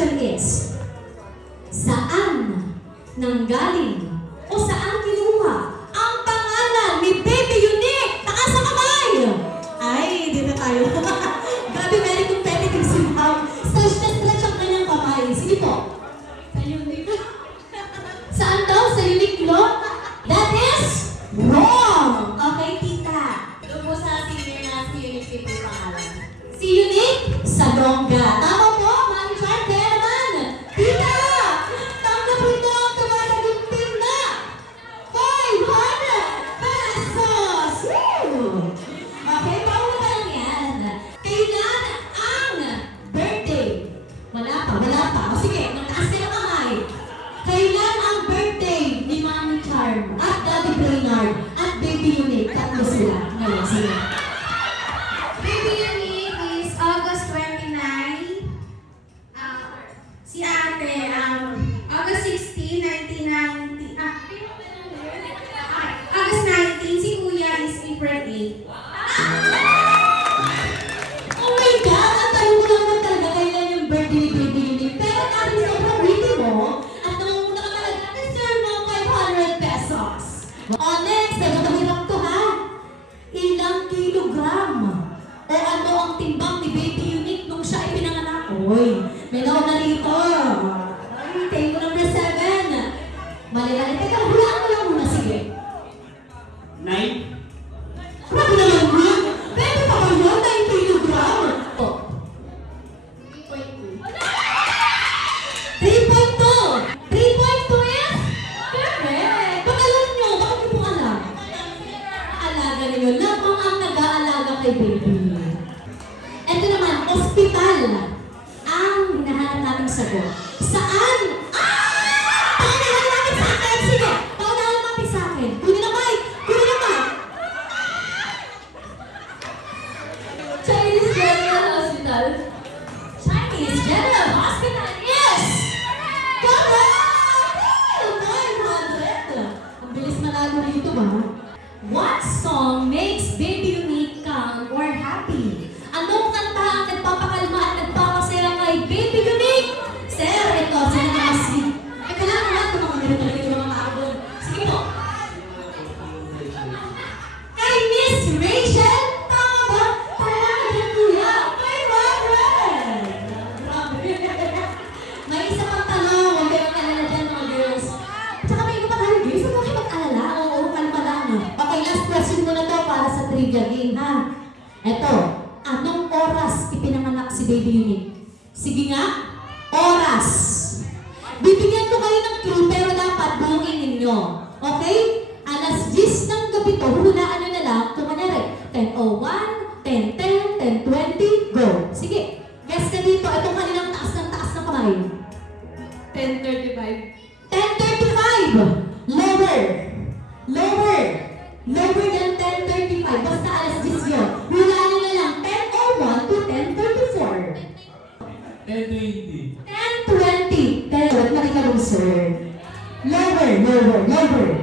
question is, saan nanggaling o saan kinuha ang pangalan ni Baby Unique? Taas ang kamay! Ay, hindi na tayo. Grabe, very competitive si Ma'am. Stretch na stretch ang kanyang kamay. Sige po. Sa Unique. Saan daw? Sa Unique Law? That is wrong! Okay, tita. Doon po sa senior na si Unique po yung pangalan. Si Unique Salonga. Tama po, Ma'am Char. Kaya naman, tita! Tanggap ito ang tumatagumpin na 500 pesos! Woo! Okay, paano pa lang yan? Kailan ang birthday? Wala pa. O sige, magtaas kayo kamay. Kailan ang birthday ni Mami Charm at Daddy Brainard at Baby Unique? Tatlo sila. Ngayon sila. Baby Unique is August 29. Si ate, August 16, 1990. August 19, si kuya is April 8. Oh my God! Ang tanong ko lang naman talaga kailan yung birthday ni Baby Unique. Pero dahil sobrang witty mo, at namumuna ka talaga, deserve mo 500 pesos. O next, nagkakahirap to ha. Ilang kilogram o ano ang timbang ni Baby Unique nung siya ay pinanganak? Uy, may nauna rito. Ay, table number 7. Mali. Teka, hulaan mo lang muna, sige. 9? Grabe naman yun. Pwede pa ba yun? 9 kilogram? O. 3.2. 3.2! 3.2 is? Correct! Pag alam nyo, bakit nyo po alam? Alaga ninyo. Lamang ang nag-aalaga kay Baby. Ito naman, ospital. Ang hinahanap natin sagot. Saan? Paunahan natin sa akin! Sige! Paunahan natin sa akin. Kunin na mic! Chinese General Hospital. Chinese General Hospital, yes! Correct! 900! Ang bilis manalo dito ba? What song makes Baby Unique calm or happy? Anong kanta ang nagpapakalma at nagpapasaya kay Baby Unique? Sir, ito, sino na kasi? Kailangan naman ito mga ganito yung mga tao doon. Sige po. Kay Miss Rachel? Tama ba? Tama na kuya. 500! Grabe. May isa pang tanong. Huwag kayong alala dyan mga girls. Tsaka may iba pa tayo girls. Huwag kayo mag-alala. Oo, kalma lang. Okay, last question mo na to para sa trivia game, ha? Eto, anong oras ipinanganak si Baby Unique? Sige nga, oras. Bibigyan ko kayo ng clue pero dapat buongin ninyo. Okay? Alas 10 ng gabi to, hulaan nyo na lang kung kunyari, 10:01, 10:10, 10:20, go. Sige, guess ka dito. Itong kanilang taas ng kamay. 10:35. 10:35. Lower than 10:35. Basta alas 10 yun. Hulaan nyo na lang 10:01 to 10:34. 10:20. 10:20. 10. Nakita mo, sir. Lower.